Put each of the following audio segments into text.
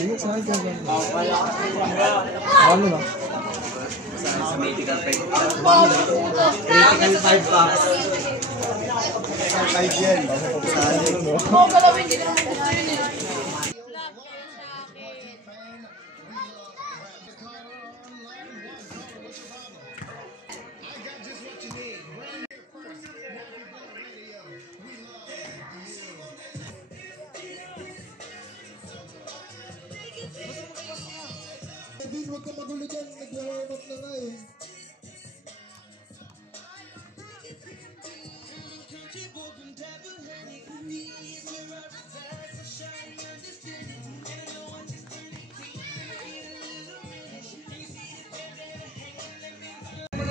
Sige, saan ka ba? Ano na? Sa medical 5 critical 5 packs. Kahit yan. Oo, galawin din naman gusto yun eh. Huwag ka magulo dyan, nag-warm up na nga eh.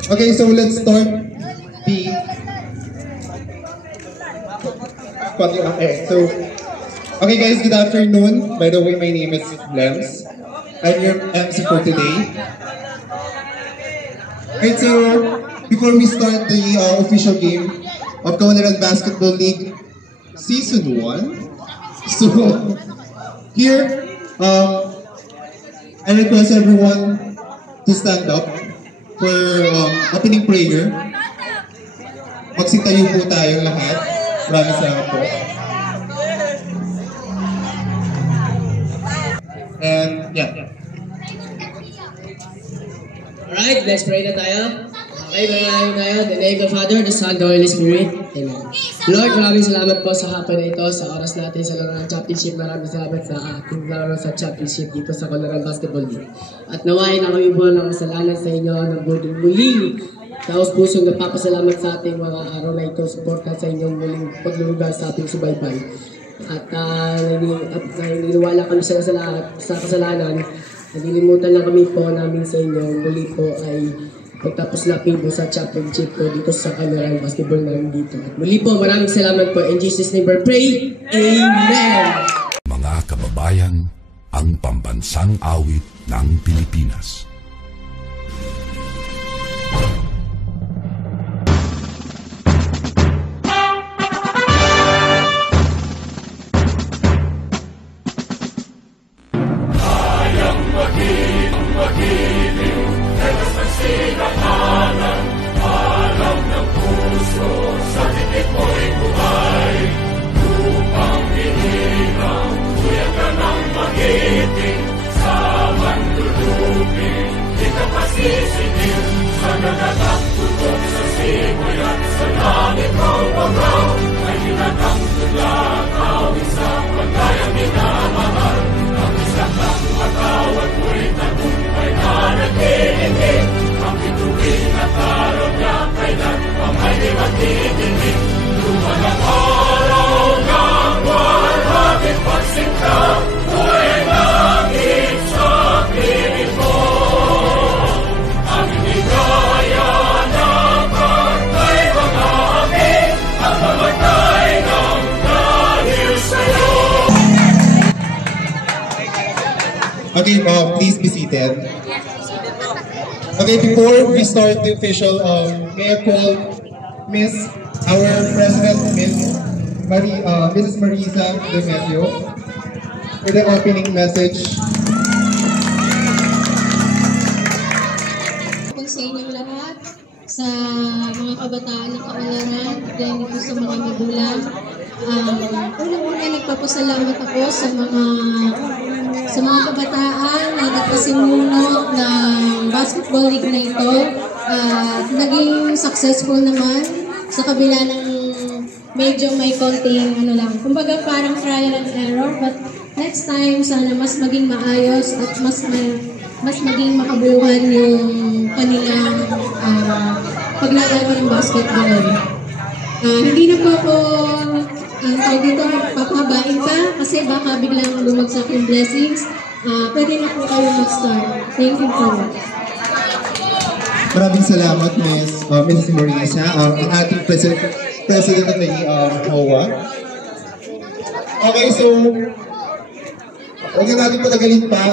Okay, so let's start the okay guys, good afternoon. By the way, my name is Lems. I'm your MC for today. Alright, so before we start the official game of Kaunlaran Basketball League Season 1, so here, I request everyone to stand up for opening prayer. Magsitayo po tayo lahat. Maraming salamat po. And yeah. Alright, let's pray na tayo. Okay, manalangin tayo. The name of the Father, the Son, the Holy Spirit. Amen. Lord, maraming salamat po sa hapon na ito, sa oras natin sa laro ng championship. Maraming salamat sa ating laro sa championship dito sa Kaunlaran Basketball League. At nawain na kami po ng kasalanan sa inyo ng muling taos pusong nagpapasalamat sa ating mga araw na ito. Suporta sa inyong muling paglulugar sa ating subaybay. At naniniwala kami sa kasalanan. Nalilimutan lang kami po namin sa inyo. Muli po ay pagtapos natin po sa championship po dito sa Kaunlaran Basketball namin dito. At muli po, maraming salamat po. In Jesus' name we pray. Amen! Mga kababayan, ang pambansang awit ng Pilipinas. Okay, please be seated. Okay, before we start the official, may I call our President, Mrs. Marisa Demetrio, for the opening message. Sa inyong lahat, sa mga kabataan ng Kaunlaran, then ito sa mga magulang. Unang-una nagpapasalamat ako sa mga kabataan na nagpasimuno ng basketball league na ito. Naging successful naman sa kabila ng medyo may konting kumbaga parang trial and error, but next time sana mas maging maayos at mas maging makabuluhan yung kanilang paglalaro ng basketball. Hindi na po ako tawag dito papabain pa kasi baka biglang lumagsak yung blessings. Pwede na po kayo mag-start. Thank you po. Maraming salamat, Mrs. Marisa, ang ating president ng HOA. Okay, so huwag na natin patagalin pa.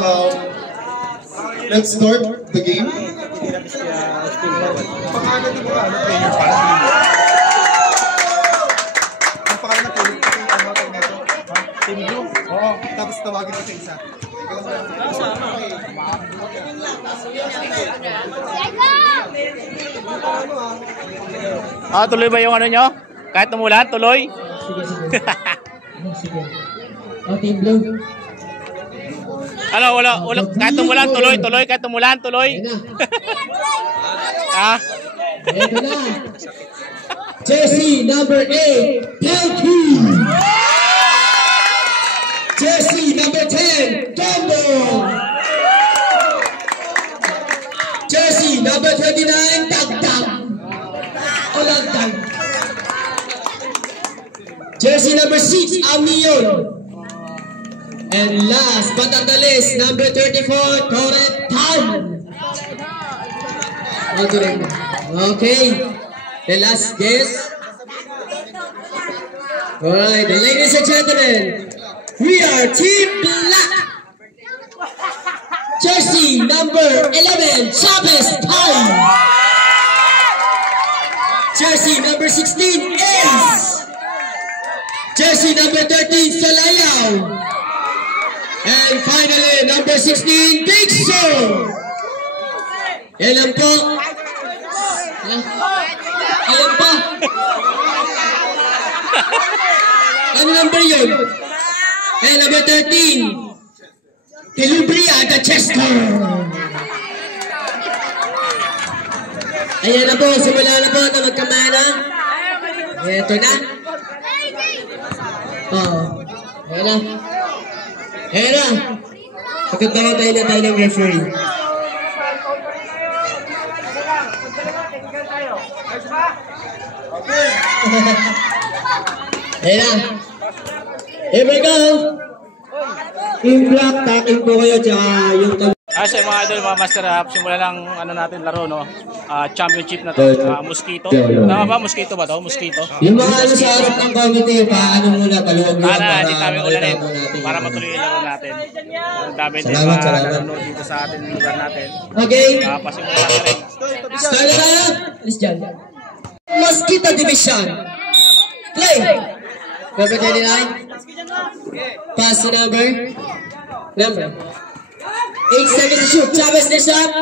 Let's start the game. Pangalan mo ba? Player pass? Ang pangalan na player nito? Team Blue? Oo. Tapos tawagin ko sa isa. Tuloy ba yung ano nyo? Kahit tumulan, tuloy? Sige. Sige. Team Blue. Ano, wala. Kahit tumulan, tuloy. Kahit tumulan, tuloy. Ha? Ito na. Jersey number 8, Pelkey. Jersey number 10, Tombo. Jersey number 29, Tagtag. Olagtag. Jersey number 6, Amiyon. And last but not the least, number 34, Toretan. Okay. The last guess. Alright, ladies and gentlemen, we are Team Black. Jersey number 11, Chavez Time. Jersey number 16, Ace. Jersey number 13, Salayaw. And finally, number 16, Big Show. Yan lang po. Alam pa. Ano number yun? And number 13, Tilubria the Chester. Ayan na po, simula na po na magkamana. Ito na. Ayan na. Ayan na. Pagkatawa tayo na tayo ng referee. Ayan na. Here we go. Team Black, taking po kayo tsaka yung... So mga idol, mga master, simula lang ano natin laro, no? Championship na to, Mosquito. Tama ba? Mosquito ba to? Mosquito? Yung mga ano sa harap ng committee, paano muna, paluwag yun hindi kami ulanin para matuloy yung laro natin. Ang dami din nanonood dito sa atin, lugar natin. Okay. Pasimula na rin. Start na tayo. Alis dyan. Mosquito Division. Play. Number 29. Pass to number 8 seconds to shoot. Chavez na shot.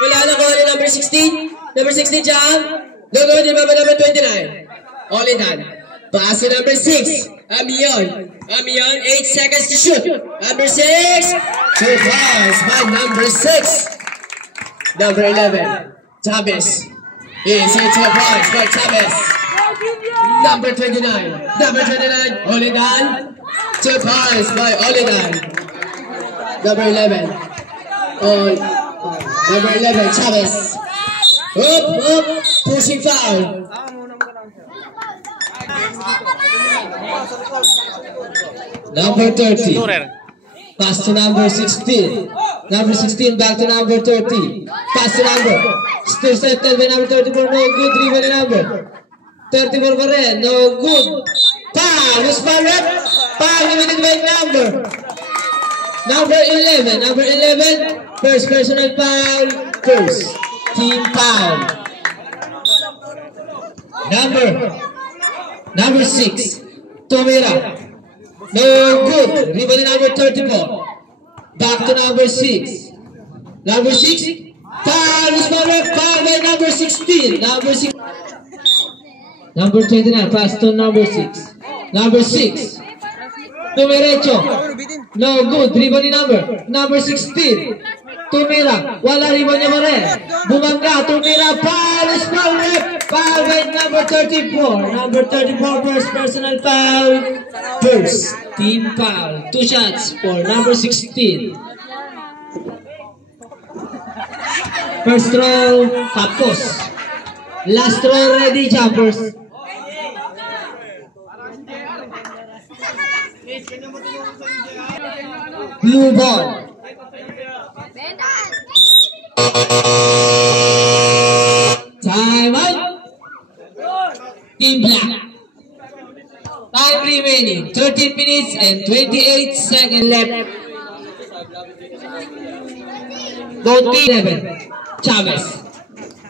Wala na ko ulit number 16. Number 16 jump. No good. Number 29. All in hand. Pass to number 6. Amiyon. 8 seconds to shoot. Number 6. 2 fouls by number 6. Number 11. Chavez. Is it 2 fouls by Chavez. Number 29. Olidan. 2 fouls by Olidan. Number 11. Number 11, Chavez. Up. Pushing foul. Number 30. Pass to number 16. Number 16 back to number 30. Pass to number. Still set by number 34. No good. Driven number 34 pa rin. No good. Foul. Who's foul rep? Foul limited by number. Number 11. First personal foul. First team foul. Number 6. Tomira. No good. Rebound number 34. Back to number 6. Number 6. Foul. Foul by number 16. Number 29. Pass to number 6. Number 6. Tumirecho. No good. Rebound number 16. Tumira. Wala rebound niya pa rin. Bumangga. Tumira. Foul. Foul by number 34. Number 34 first personal foul. First team foul. 2 shots for number 16. First throw. Tapos. Last throw ready. Jumpers. Blue ball. Time out. Team Black. Time remaining. 13 minutes and 28 seconds left. Both team 11. Chavez.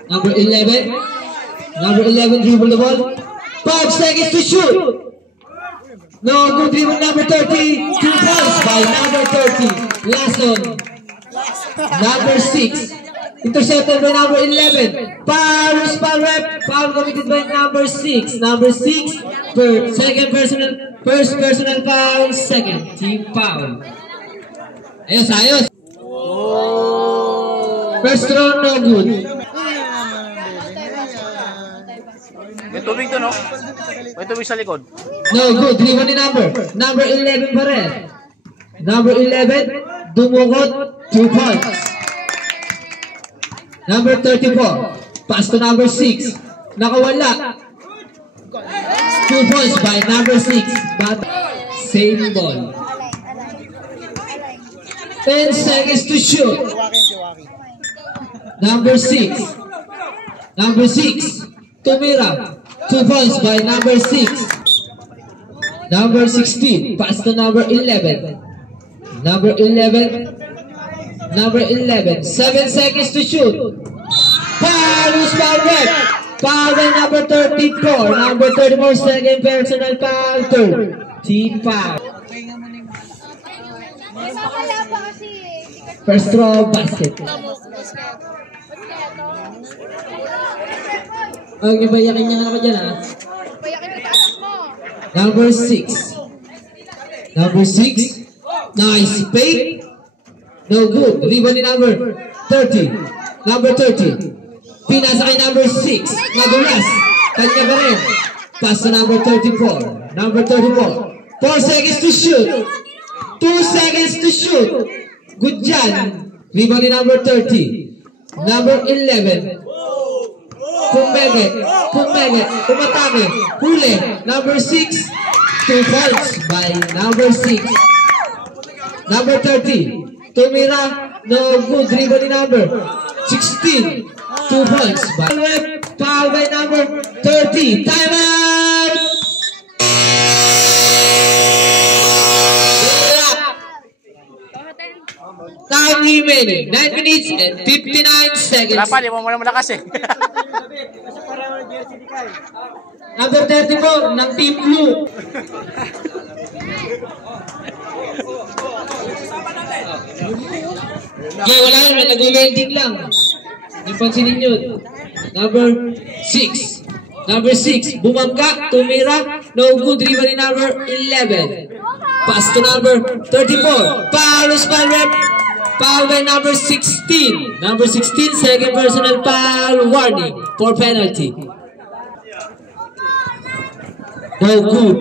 Number 11 dribble the ball. 5 seconds to shoot. No good dribble number 30. 2 points by number 30. Last one. Number 6. Intercepted by number 11. Foul, loose ball rep. Foul committed by number 6. Number 6. First personal foul. Second team foul. Ayos, ayos. First round, no good. May tubig to, no? May tubig sa likod. No good. Driven ni number. Number 11 pa rin. Number 11, dumukot. 2 points. Number 34, pass to number 6. Nakawala. 2 points by number 6. But same ball. 10 seconds to shoot. Number 6. Number 6, Tumira. 2 points by number 6. Number 16, pass to number 11. Number 11. Number 11, 7 seconds to shoot. Foul, loose ball rep. Foul by number 34. Number 34, second personal foul. Third team foul. First throw, basket. Ang ibayakin niya ako dyan, ha? Number 6. Number 6. Nice fake. No good. Rebound ni number 30. Number 30. Pinasa kay number 6. Nadulas. Kanya pa rin. Pass to number 34. Number 34. 4 seconds to shoot. 2 seconds to shoot. Good dyan. Rebound ni number 30. Number 11. Pumege. Umatake. Huli. Number 6. 2 points by number 6. Number 30. Tumira, no good. Rebound ni number 16. 2 points. Foul by number 30. Time out! Time remaining. 9 minutes and 59 seconds. Wala pa, di mo malakas eh. Number 34 ng Team Blue. Okay, wala yun. Nag-welding lang. Yung pansinin nyo. Number 6. Number 6. Bumangga. Tumira. No good. Rebound ni number 11. Pass to number 34. Foul. Foul rep. Foul by number 16. Number 16. Second personal foul. Warning for penalty. No good.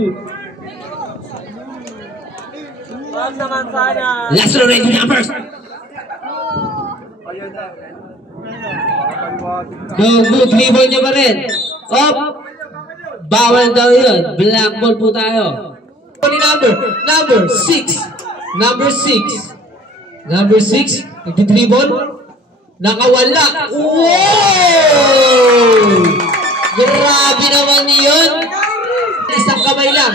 Last already numbers. No good. Rebound niya pa rin. Up. Bawal daw yun. Black ball po tayo. Number 6. Number 6. Number 6. Nagtitribol. Nakawala. Wow! Grabe naman yun. Isang kamay lang.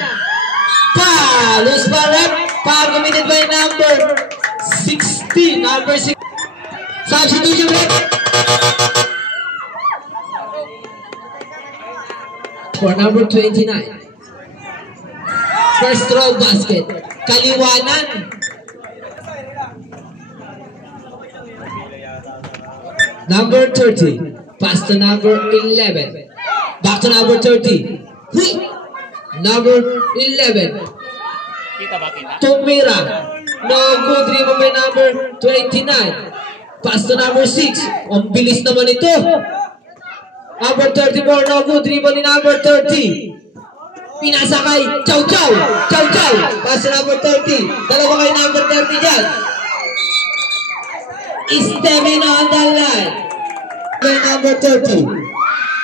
Loose ball rep. Committed by number 16. Number 6. Substitution rep. For number 29. First throw basket. Kaliwanan. Number 30. Pass to number 11. Back to number 30. Number 11. Kita ba kita? Tumira. No good. Rebound by number 29. Pass to number 6. Ang bilis naman ito. Number 34. No good. Rebound ni number 30. Pinasa kay Chow Chow. Pass to number 30. Dalawa kay number 30 dyan. Stepping on the line. By number 30.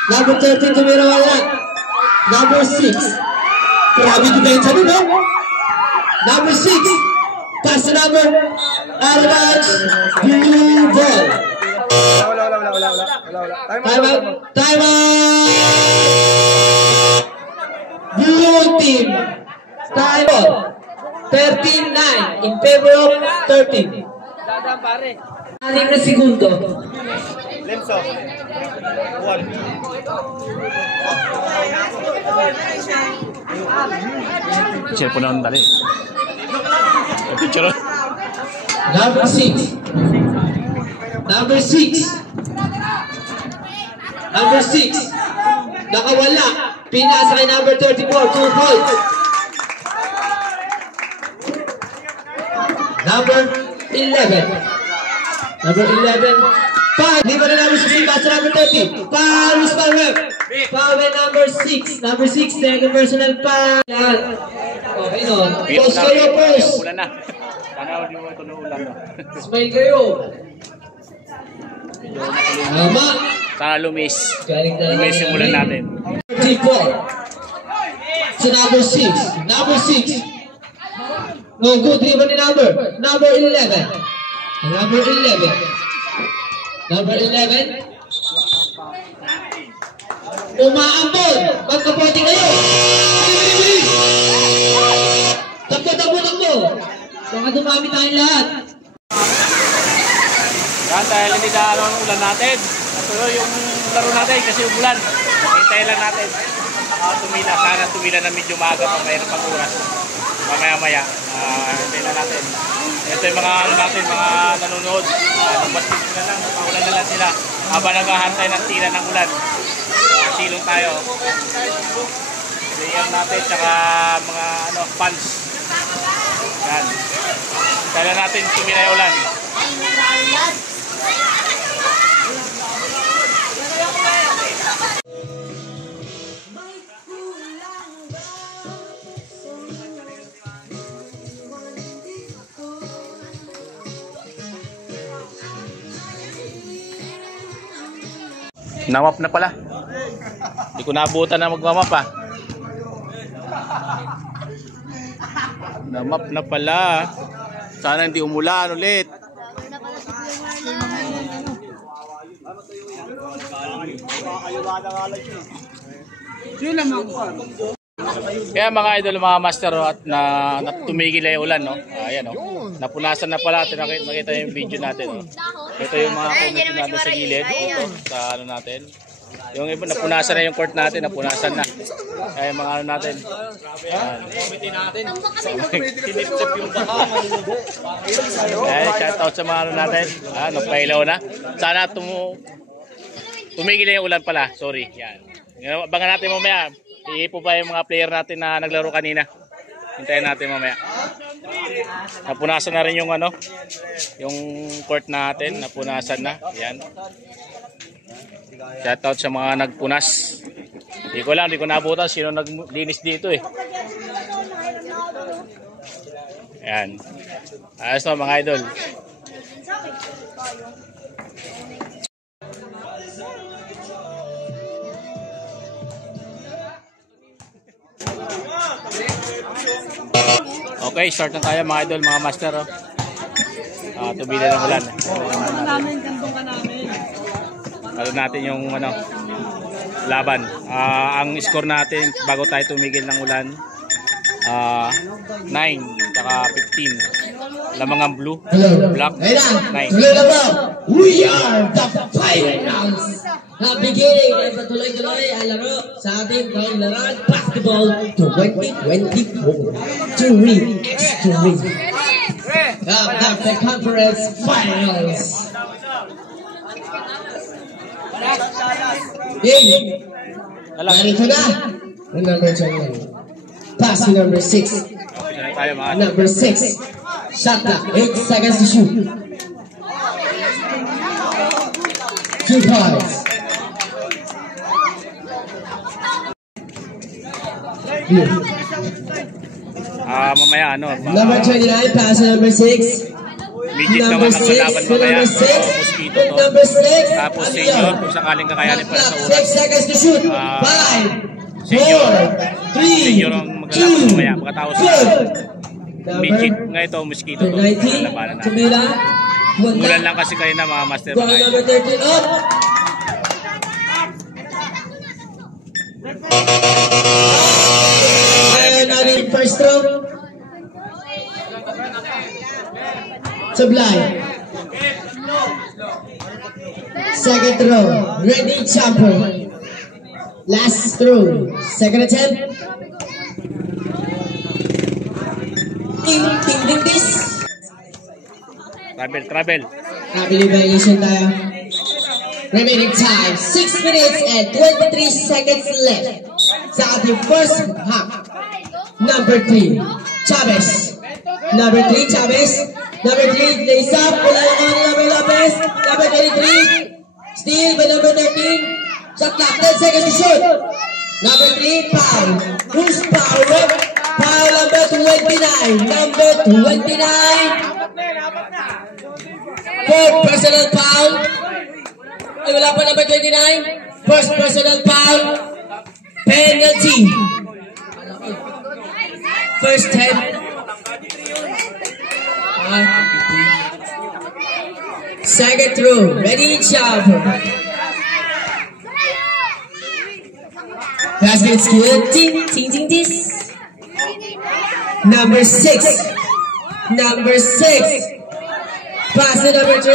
Number 30 tumira wala. Number 6. Grabe depensa nito. Number 6. Pass to number Armach. Blue ball. Time out. Blue team. Time out. 13-9 in favor of 13. Dadang pare. 6 na segundo. Lenso. 1. Cellphone na dali. Picture. Number 6. Number 6. Number 6. Nakawala. Pinasa kay number 34. 2 points. Number 11. Number 11. Foul. Di ba na number 16? Pass number 30. Foul. Who's foul rep? Foul by number 6. Number 6. Second personal foul. Okay no. Post kayo, post. Ulan na. Sana hindi mo ito na ulan. Smile kayo. Tama. Sana lumis. Galing-galing. Lumis yung ulan natin. 34. So number 6. Number 6. No, good. Three ba ni number? Number 11. Number 11. Number 11. Umaambon. Magkapote kayo. Bilis! Takbo. Baka dumami tayong lahat. Yan, dahil hindi na ang ulan natin. Natuloy yung laro natin kasi umulan. Hintayin lang natin. Tumila. Sana tumila na medyo maaga pang mayroon pang oras. Mamaya-maya. Hintayin lang natin. Ito yung mga ano natin, mga nanonood. Basket na lang. Paulan na lang sila. Habang naghahantay ng tila ng ulan. Silong tayo. Layer natin, tsaka mga fans. Yan. Kailan natin tumila yung ulan. Namap na pala. Hindi ko naabutan na magmamap ah. Namap na pala. Sana hindi umulan ulit. Kaya mga idol, mga master at na tumigil ay ulan, no? Ayan, no? Napunasan na pala. Nakita yung video natin, no? Ito yung mga comment natin sa gilid. Ito, sa ano natin. Yung iba, napunasan na yung court natin. Napunasan na. Kaya yung mga ano natin. Ayan, shout out sa mga ano natin. Nagpailaw na. Sana tumigil na yung ulan pala. Sorry. Yan. Abangan natin mamaya. Iipo pa yung mga player natin na naglaro kanina. Hintayin natin mamaya. Napunasan na rin yung yung court natin. Napunasan na. Yan. Shoutout sa mga nagpunas. Hindi ko naabutan sino naglinis dito eh. Yan. Ayos na mga idol. Okay, start na tayo mga idol, mga master. Tumila ng ulan. Ano natin yung laban. Ang score natin bago tayo tumigil ng ulan 9 saka 15. Lamang ang blue, black, 9. We are the finals. Beginning ay patuloy-tuloy ang laro sa ating kaunlaran basketball 2024 to re-extreme the conference finals. Narito na ang number 21. Pass to number 6. Number 6. Shot clock. 8 seconds to shoot. 2 points. Mamaya number 29, pass to number 6. Midget naman ang kalaban mamaya. Mosquito to. Number 6. Tapos senior, kung sakaling kakayanin para sa oras. 6 seconds to shoot. 5, 4, 3, senior ang magkalaban mamaya. Pagkatapos midget nga ito, mosquito to. 19, Camila. Mulan lang kasi kayo na mga master. Number 13, up. Ayaw natin first throw. Sublime. Second throw. Ready, jumper. Last throw. Second attempt. Ding, ding, ding, this. Travel. Travel violation tayo. Remaining time, 6 minutes and 23 seconds left sa ating first half. Number 3, Chavez. Number 3, Chavez. Number 3, lays up. Wala lang ang number Lopez. Number 23, steal by number 13. Shot clock, 10 seconds to shoot. Number 3, foul. Who's foul? Foul number 29. Number 29. Fourth personal foul. Ay, wala pa number 29. First personal foul. Penalty. First 10. Second throw. Ready, job. Basket skill. Ting, this. Number 6. Number 6. Pass to number 3.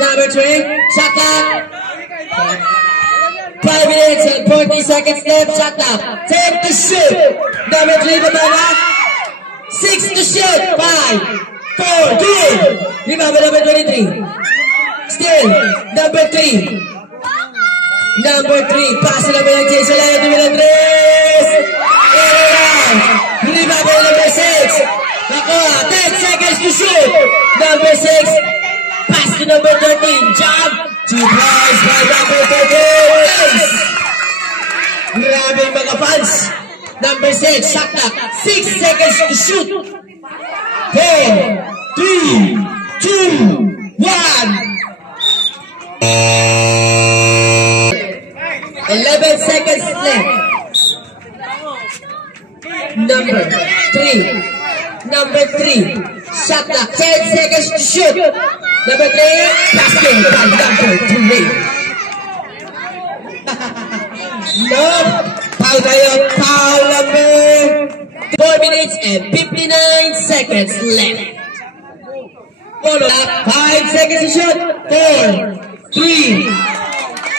Number 3. Shot clock. 5 minutes and 40 seconds left. Shot clock. 10 to shoot. Number 3. Babana. 6 to shoot. 5, 4, 2. Remember number 23. Still. Number 3. Number 3. Pass to number 19. Salaya to number 3. Remember number 6. Nako, 10 seconds to shoot. Number 6. Pass to number 13. Jump. 2 points by number 13. Grabe mga fans. Number 6. Shot clock. 6 seconds to shoot. 4, 3, 2, 1. 11 seconds left. Number 3. Number 3. Shot clock. 10 seconds to shoot. Number 3. Basket by number 3. No. Foul tayo. Foul number 4 minutes and 59 seconds left. Follow up. 5 seconds to shoot. 4, 3.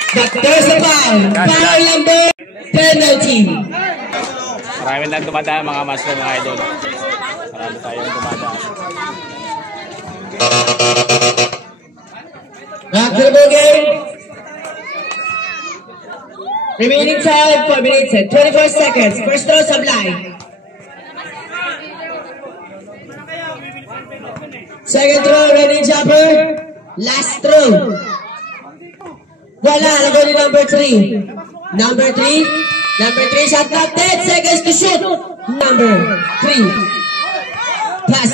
But there's a foul. Foul number penalty. Marami lang dumadaan mga master, mga idol. Marami tayong dumadaan. Back to the ball game. Remaining time 4 minutes and 24 seconds. First throw supply. Second throw, ready jumper. Last throw. Wala, lago ni number 3. Number 3. Number 3, shot clock, 10 seconds to shoot. Number 3. Pass.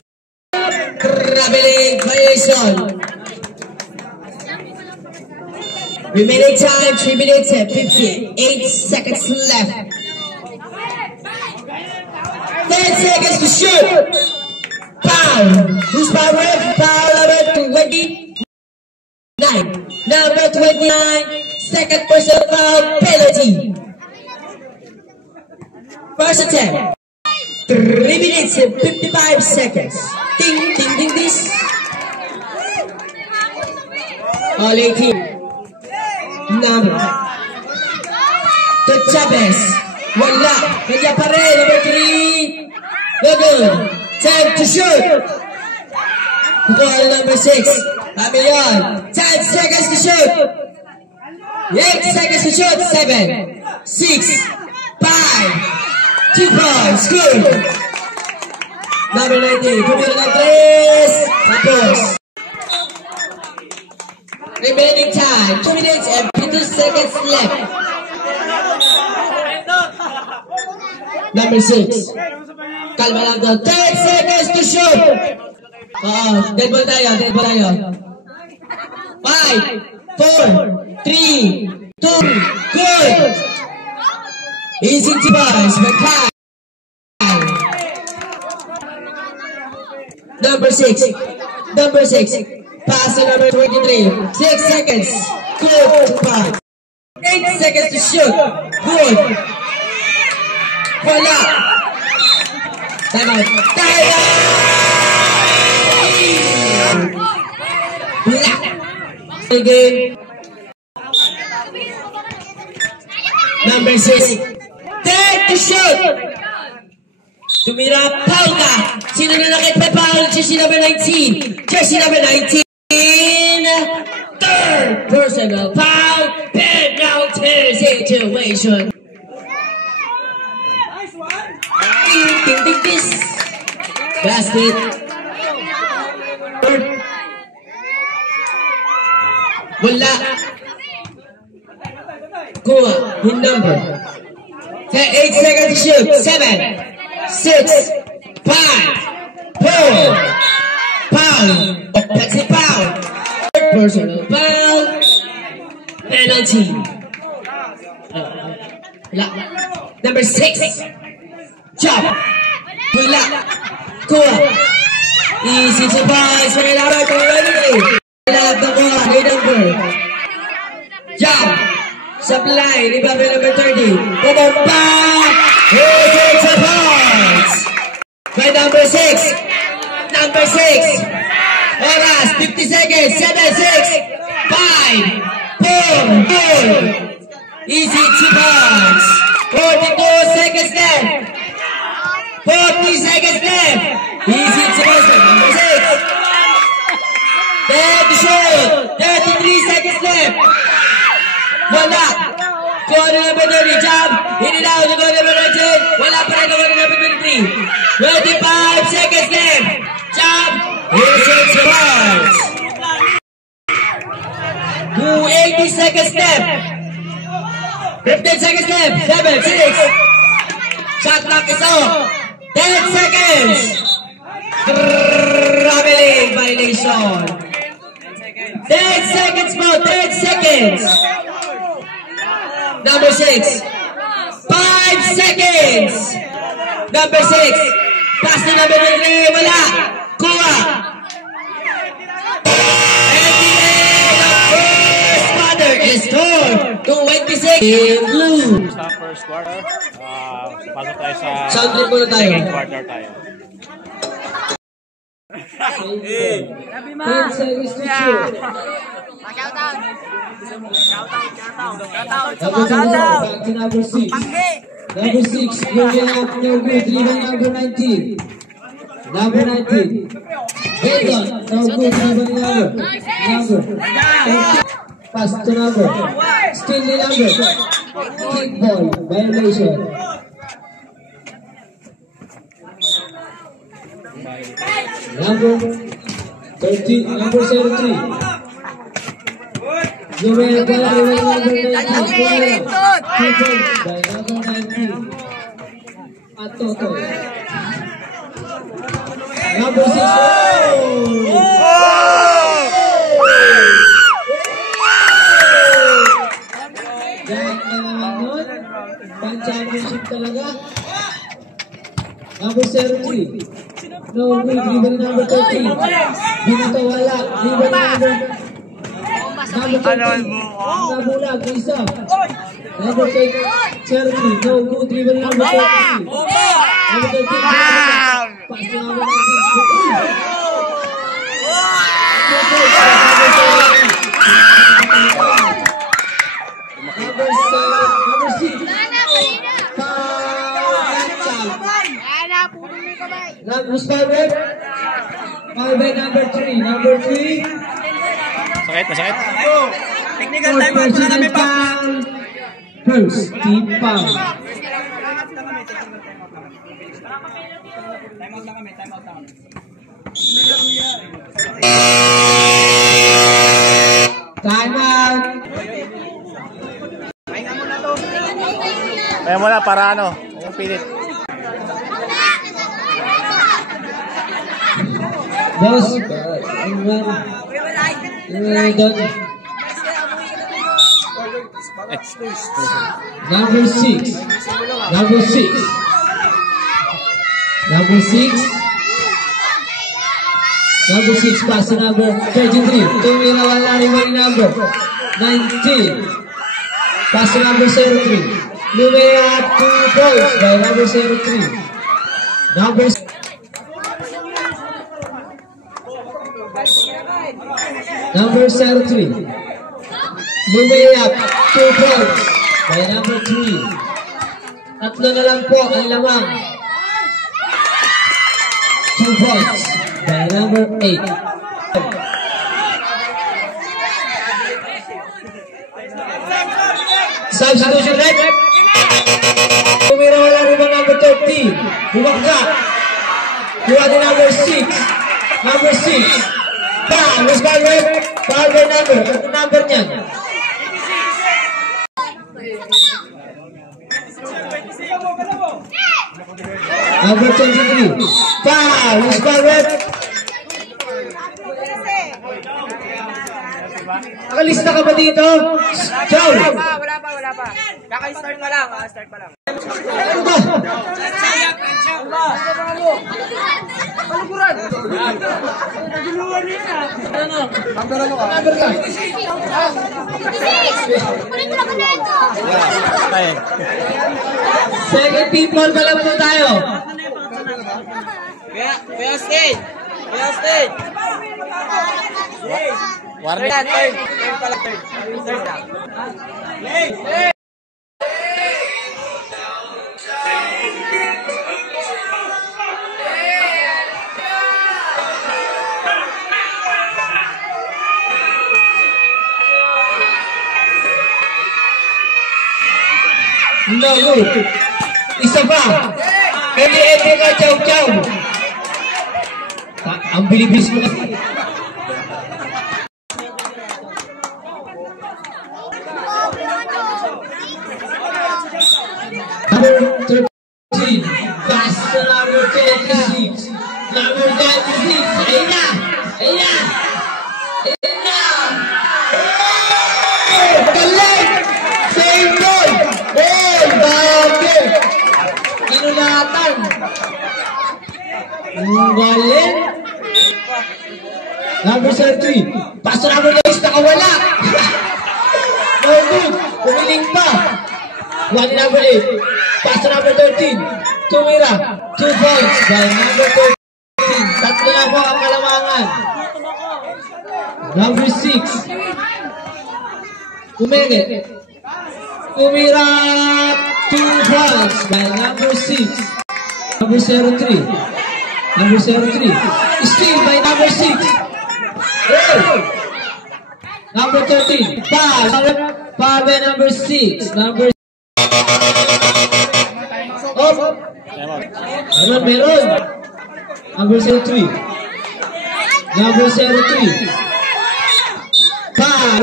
Traveling violation. Remaining time, 3 minutes and 58 seconds left. 10 seconds to shoot. Foul. Who's foul? Foul number 29. Number 29. Second personal foul penalty. First attempt. 3 minutes and 55 seconds. Ding, this. All 18. Number. To Chavez. Wala. Kanya pa rin. Number 3. No good. Time to shoot. Kukuha na number 6. Kami yan. 10 seconds to shoot. 8 seconds to shoot. 7, 6, 5. 2 points. Good. Number 19. Pumira ng 3. Tapos. Remaining time. 2 minutes and 52 seconds left. Number 6. Kalma lang doon. 10 seconds to shoot. Dead ball tayo. 5, 4, 3, 2, good. Easy to bars. McKay. Number 6. Pass to number 23. 6 seconds. Good. 8 seconds to shoot. Good. Wala. Time out. Black. Game. Number 6. 10 to shoot. Tumira, foul ka! Sino na nakita-foul? Jersey number 19! Jersey number 19! Third personal foul! Penalty situation! Ding, ding, this! Basket! Wala! Kuha, win number. 8 seconds to shoot. 7, 6, 5, 4. Foul. That's a foul. Third personal foul. Penalty. Number 6. Jump. Wala. Kuha. Easy to pass. Wala. Love the ball. Good number. Jump. Supply, rebound number 30. Pumampa! He takes a pass! By number 6. Number 6. Oras, 50 seconds. 7, 6, 5, 4. Easy to pass. 42 seconds left. 40 seconds left. Easy to pass. Number 6. Dead to shoot. 33 seconds left. Wala. Corner number 30, jump. In and out, the corner number 19. Wala pa rin, corner number 23. 25 seconds left. Jump. Here's it to Barnes. 80 seconds left. 15 seconds left. 7, 6. Shot clock is off. 10 seconds. Traveling violation. 10 seconds more. 10 seconds. Number 6. 5 seconds. Number 6. Pass to number 3. Wala. Kuha. And the end of first quarter is scored. 26 in blue. Sa first quarter, pasok tayo sa Sound muna tayo. second quarter tayo. 10 seconds to shoot. Back to number 6. Number 6, moving up, no good. Leaving number 19. Number 19. Bacon, no good. Leaving number. Pass to number. Still the number. Kick ball, violation. Number 13, number 73. Number 19. By number 19. Atoto. Number 6. Dahil na naman nun, pan-championship talaga. Number 73. No good, ribbon number 13. Binito wala, ribbon number 13. Nabulag, isa. Number 73. No good, ribbon number 13. Number 13. Pass to number 19. Number 6. Number 5. Number 3. Number 3. Sakit, masakit. Technical time out na kami pa. First, team foul. Time out. Kaya mo na para ano, yung pilit. Boss, number 6. Number 6. Number 6. Number 6 pass to number 33. Tumira wala rin number 19. Pass to number 03. Lumea 2 points by number 03. Number 6. Number 03. Moving up 2 points by number 3. Tatlo na lang po ang lamang. 2 points by number 8. Substitution right? Tumira wala rebound number 13. Bumangga. Kuha din number 6. Number 6. Miss Barber. Barber number. Ano number niyan? Number 23. Miss Barber. Nakalista ka ba dito? Ciao! Wala pa. Kaka-start pa lang. Ano ba? Paluguran! Number ka? Second team ball pa lang po tayo. Kaya stage! Warning. Third pala. Third lang. No good. Isa pa. Edi ka, chow. Ang bilibis mo kasi. Number 13. Pass to number 26. Number 26. Ayun na. Galing! Same goal! Dami! Inulatan! Galing! Number 33. Pass to number 6. Nakawala! No good! Umiling pa! One number 8. Pass to number 13. Tumira. 2 points by number 13. Tatlo na po ang kalamangan. Number 6. Tumira. 2 points by number 6. Number 03. Steal by number 6. Number 13. Foul by number 6. Meron. Number 03. Foul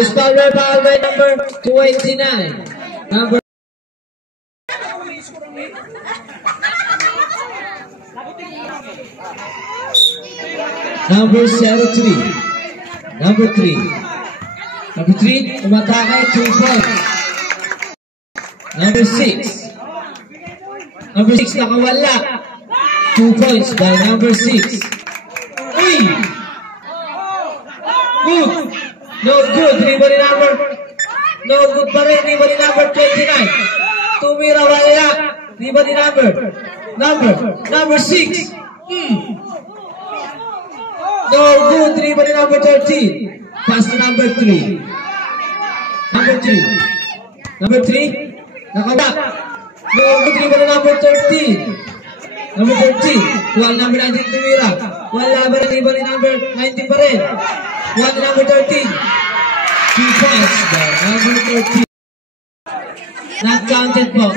by number 29. Number 3. Umatake, 2 points. Number 6. Nakawala. 2 points by number 6. Uy! Good! No good. No good pa rin. Rebound number 29. Tumira wala. Rebound number 6. No good. Rebound number 13. Pass to number 3. Number 3. Nakawala. No good. Rebound number 13. Number 13. Wala number 19 tumira. Wala ba rin rebound number 19 pa rin. Wala number 13. 2 points by number 13. Not counted po.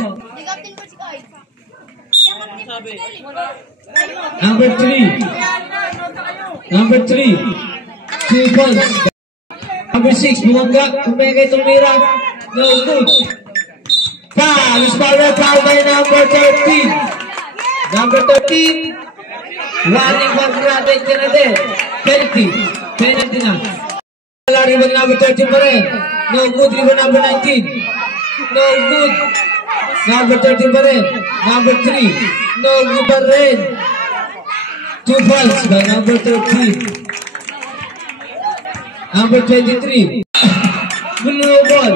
Number 3. 2 points. Number 6. Bumangga. Kumekay tumira. No good. Foul by number 13. Number 13. Running back natin na din. Penalty na. Wala rebound number 13 pa rin. No good. Rebound number 19. No good. Number 13 pa rin. Number 3. No good pa rin. 2 points by number 13. Number 23. Blue ball.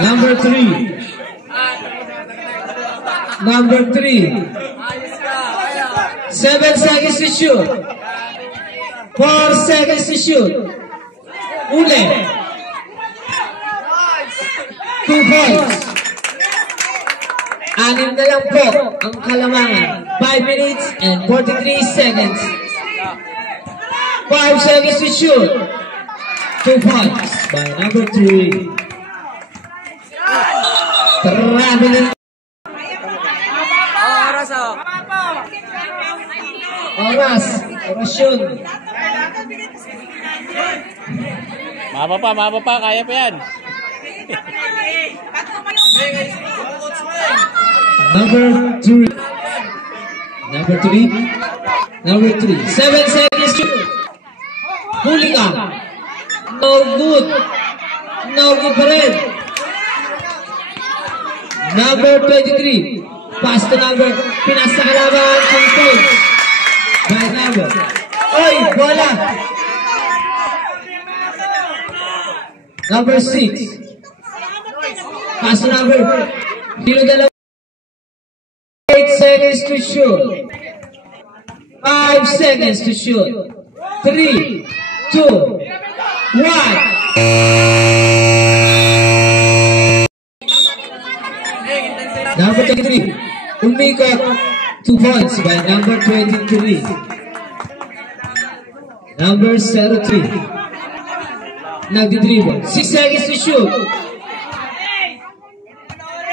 Number 3. 7 seconds to shoot. 4 seconds to shoot. Uli. 2 points. 6 na lang po ang kalamangan. 5 minutes and 43 seconds. 5 seconds to shoot. 2 points by number 3. Traveling. Oras oh. Orasyon. Maba pa, kaya pa yan. Number 3. Number 3. 7 seconds to shoot. Huli ka. No good. No good pa rin. Number 23. Pass to number. Pinasa kalaban. 2 points. By number. Oy, bola. Number 6. Pass to number. Dilo dalawa. 8 seconds to shoot. 5 seconds to shoot. 3, 2, 1. Number 23. Umikot. 2 points by number 23. Number 03. Nagdi-dribble. 6 seconds to shoot.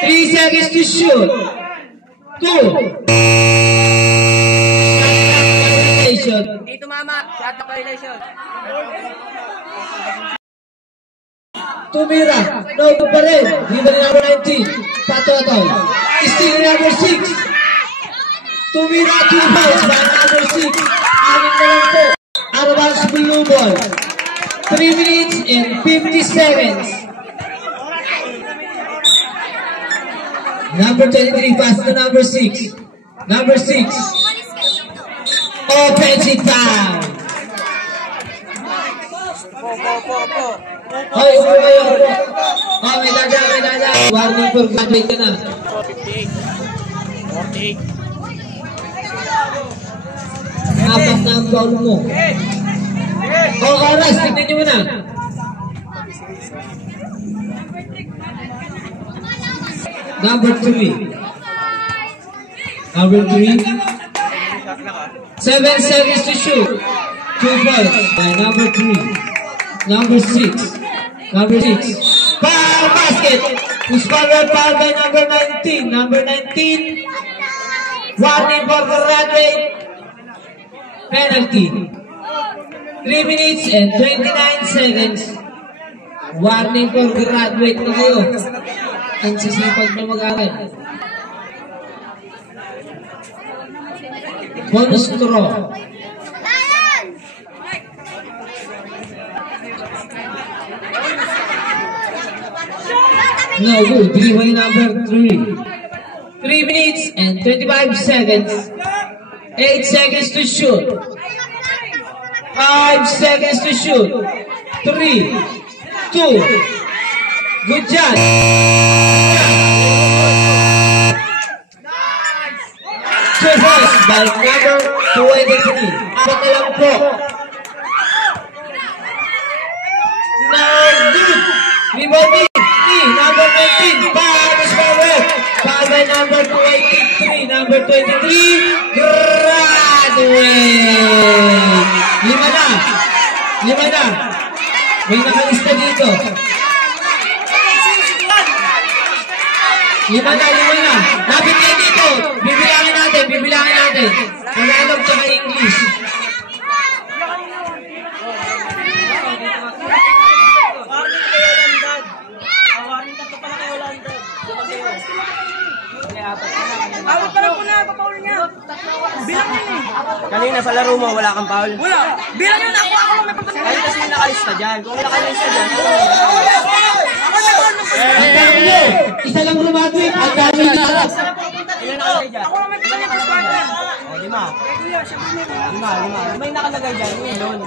3 seconds to shoot. 2. Hindi tumama. Shot na violation. Tumira. No pa rin. Dribble number 19. Patotoy. Steal number 6. Tumira 2 points by number 6. 6 na lang po. Out of bounds blue ball. 3 minutes and 50 seconds. Number 23, pass to number 6. Number 6. Offensive foul. Hoy, oh, may dada. Warning for graduate ka na. 48. Apat na ang foul mo. Oras, tignan nyo muna. Number 3. 7 seconds to shoot. 2 points by number 3. Number 6. Foul basket. Who's foul by number 19. Number 19. Warning for graduate. Penalty. 3 minutes and 29 seconds. Warning for graduate na kayo. Ang sisipag na mag-aral. Bonus throw. No good. Delivery number 3. 3 minutes and 25 seconds. 8 seconds to shoot. 5 seconds to shoot. 3, 2. Good job. 2 points by number 23. Apat na lang po. Now good. Rebounding. Number 19. Pass forward. Foul by number 23. Number 23. Graduate. 5 na. May nakalista dito. 5 na. Lapit kayo dito. Bibilangin natin. Tagalog tsaka English. Awit pa lang po na, papaul niya. Bilang yun eh. Kanina sa laro mo, wala kang foul? Wala. Bilang yun, ako lang may pagkakas. Ay, kasi nakalista dyan. Kung nakalista dyan, isa lang graduate. Ang dami na harap. Ilan nakalagay dyan? Ako lang may pagkakas. O, 5. 5 yung nakalagay dyan. Yun.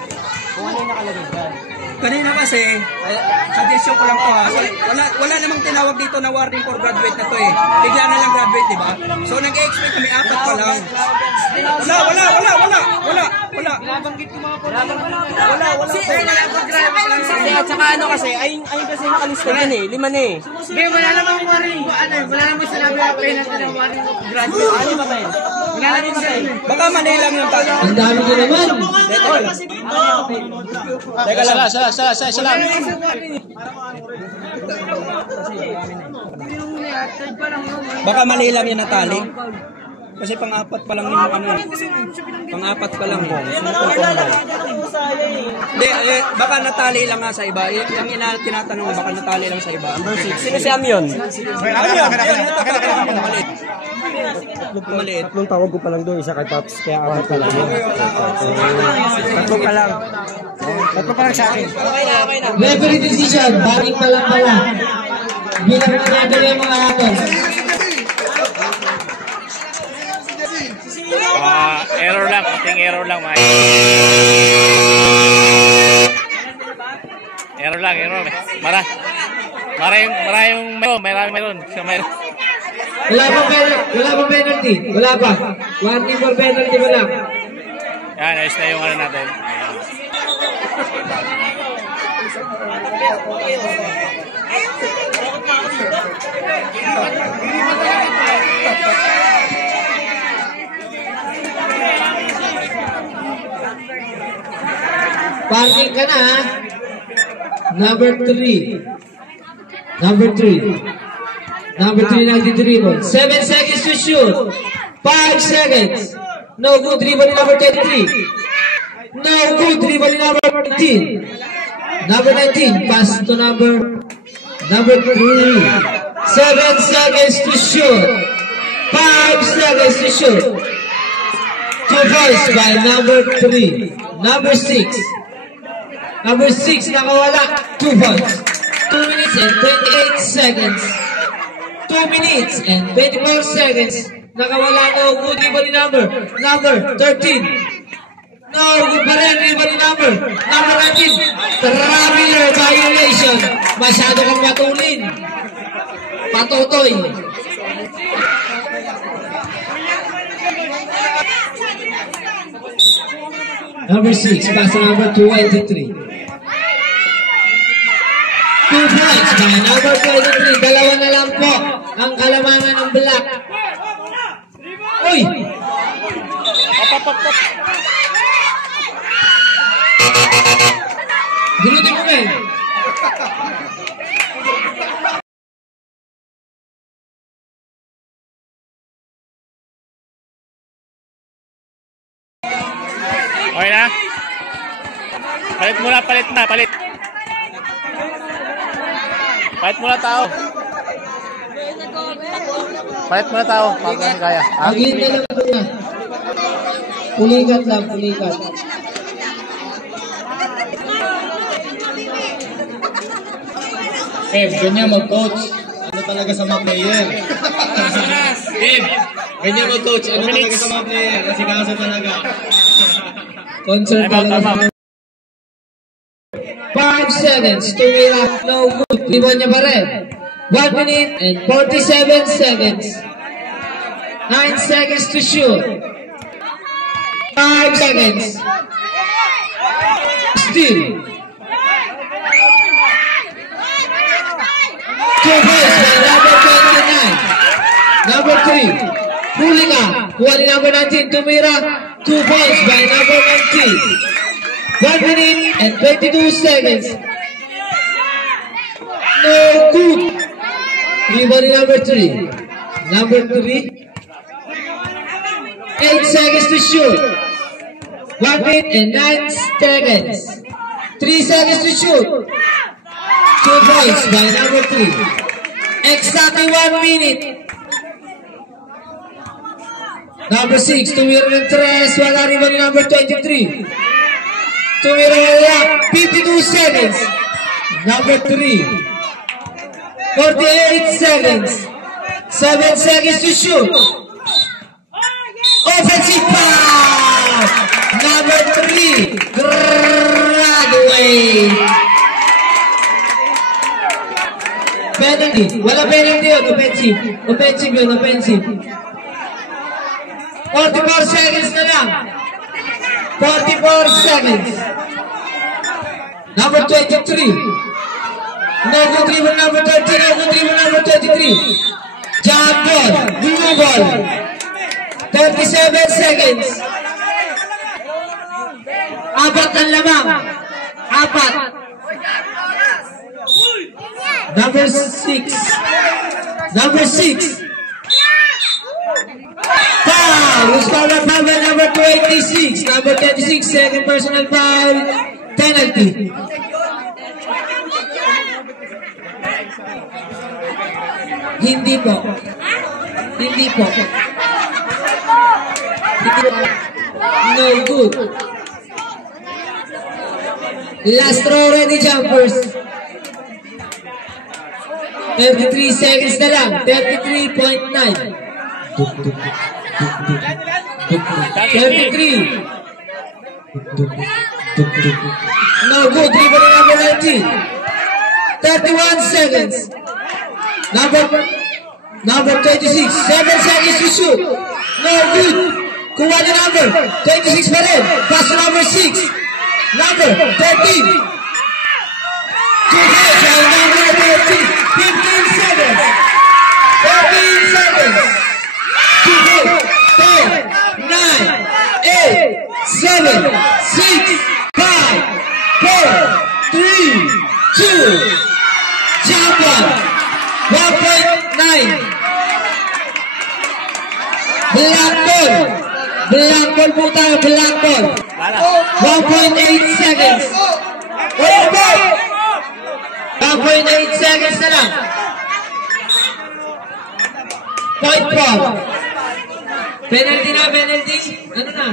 Kung ano yung nakalagay dyan. Kanina kasi, suggestion ko lang po ha, wala namang tinawag dito na warning for graduate na to eh. Bigla na lang graduate, di ba? So nag-expect kami 4 pa lang. Wala. binabanggit yung mga Wala. At saka ano kasi, ayun kasi nakalista yan eh. 5 na eh. Sige, wala namang warning. Wala namang sinabi na play natin ng warning of graduate. Ano ba tayo? Wala namang sinabi. Baka mali lang yung talo. Ang dami ko naman. Teka lang. Isa lang. Baka mali lang yung natali. Kasi pang-apat pa lang yung ano. Pang-apat pa lang po. Hindi, baka natali lang nga sa iba. Yung tinatanong, baka natali lang sa iba. Sino si Amion? Amion! Maliit. Maliit. Tatlong tawag ko pa lang doon, isa kay Pops, kaya apat pa lang yun. Tatlo pa lang. Tatlo pa lang sa akin. Referee decision, baring pa lang pala. Bilang na natin yung mga atos. Error lang, konting error lang, mga error lang. Maraming mayroon. Wala pa penalty. Wala pa. Warning for penalty ko lang. Yan, ayos na yung ano natin. Parking ka na, ha? Number 3. Number 3 nagdi-dribble. 7 seconds to shoot. 5 seconds. No good dribble in number 23. No good dribble in number 19. Number 19, pass to number 3. 7 seconds to shoot. 5 seconds to shoot. 2 points by number 3. Number 6. Number 6, nakawala. 2 points. 2 minutes and 28 seconds. 2 minutes and 24 seconds. Nakawala no good dribble number 13. No good pa rin dribble number 19. Traveler violation. Masyado kang matulin. Patutoy. Number 6, pass to number 23. 2 points by number 23. Dalawa na lang po ang kalamangan ng black. Uy! Dilutin mo ba? Okay na? Palit muna. Palit muna tao. Pag ano kaya. Magiging na lang po na. Pulikat lang. Ganyan mag-coach. Ano talaga sa mga player? Ganyan mag-coach. Ano talaga sa mga player? Kasi kaso talaga. Concern talaga. 5 seconds. Tumira. No good. Ibon niya pa rin. 1 minute and 47 seconds. 9 seconds to shoot. 5 seconds. Still. 2 points by number 29. Number 3. Huli ka. Kuha ni number 19. Tumira. 2 points by number 19. 1 minute and 22 seconds. No good. Rebound number 3. Number 3. 8 seconds to shoot. 1 minute and 9 seconds. 3 seconds to shoot. 2 points by number 3. Exactly 1 minute. Number 6, tumira ng 3. Wala rebound ni number 23. Tumira ng 52 seconds. Number 3. 48 seconds. 7 seconds to shoot. Offensive foul. Number 3. Graduate. Penalty. Wala penalty yun. Offensive. Offensive yun. Offensive. 44 seconds na lang. 44 seconds. Number 23. No good dribble number 30. No good dribble number 23. Jump ball. Blue ball. 37 seconds. Apat ang lamang. Apat. Number 6. Number 6. Foul! Who's foul on foul by number 26? Number 26, second personal foul. Penalty. Hindi po. Hindi po. No good. Last throw ready jumpers. 33 seconds na lang. 33.9. 33. No good. Dribble number 19. 31 seconds. Number 26. 7 seconds to shoot. No good. Kuha na number 26 pa rin. Pass to number 6. Number 13. Good hit. Number 13. 15 seconds. 13 seconds. 10, 9, 8, 7, 6, 5, 4, 3, 2, jump on. 1.9. Black ball. Black ball po tayo. Black ball. 1.8 seconds. 1.8 seconds na lang. Point ball. Penalty na, penalty. Ano na?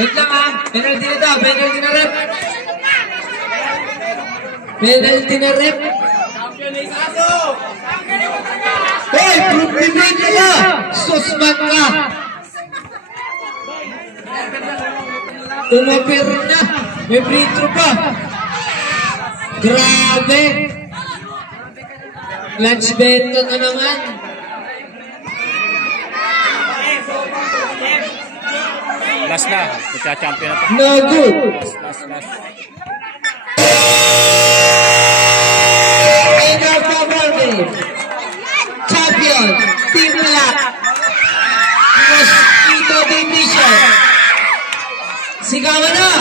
Wait lang ha. Penalty na daw. Penalty na rep. Penalty na rep. Hoy! Prumibig ka na! Susman ka! Umapir na. May free throw pa. Grabe. Lunch bento na naman. Last na. Magka-champion na to. No good. Last. In our favor game. Champion. Team Black. Mosquito Division. Sigawan na.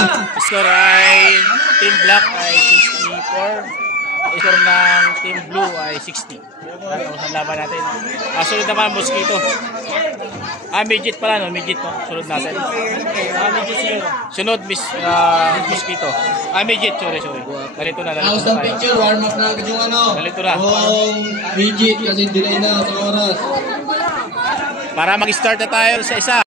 Score ay Team Black ay 64. Score ng Team Blue ay 60. Ang laban natin. Sunod naman Mosquito. Midget pala no, midget no. Sunod natin. Midget siguro. Sunod Mosquito. Midget, sorry. Dalito na House ng picture, warm up na agad yung ano. Dalito na. Midget kasi delay na sa oras. Para mag-start na tayo sa isa.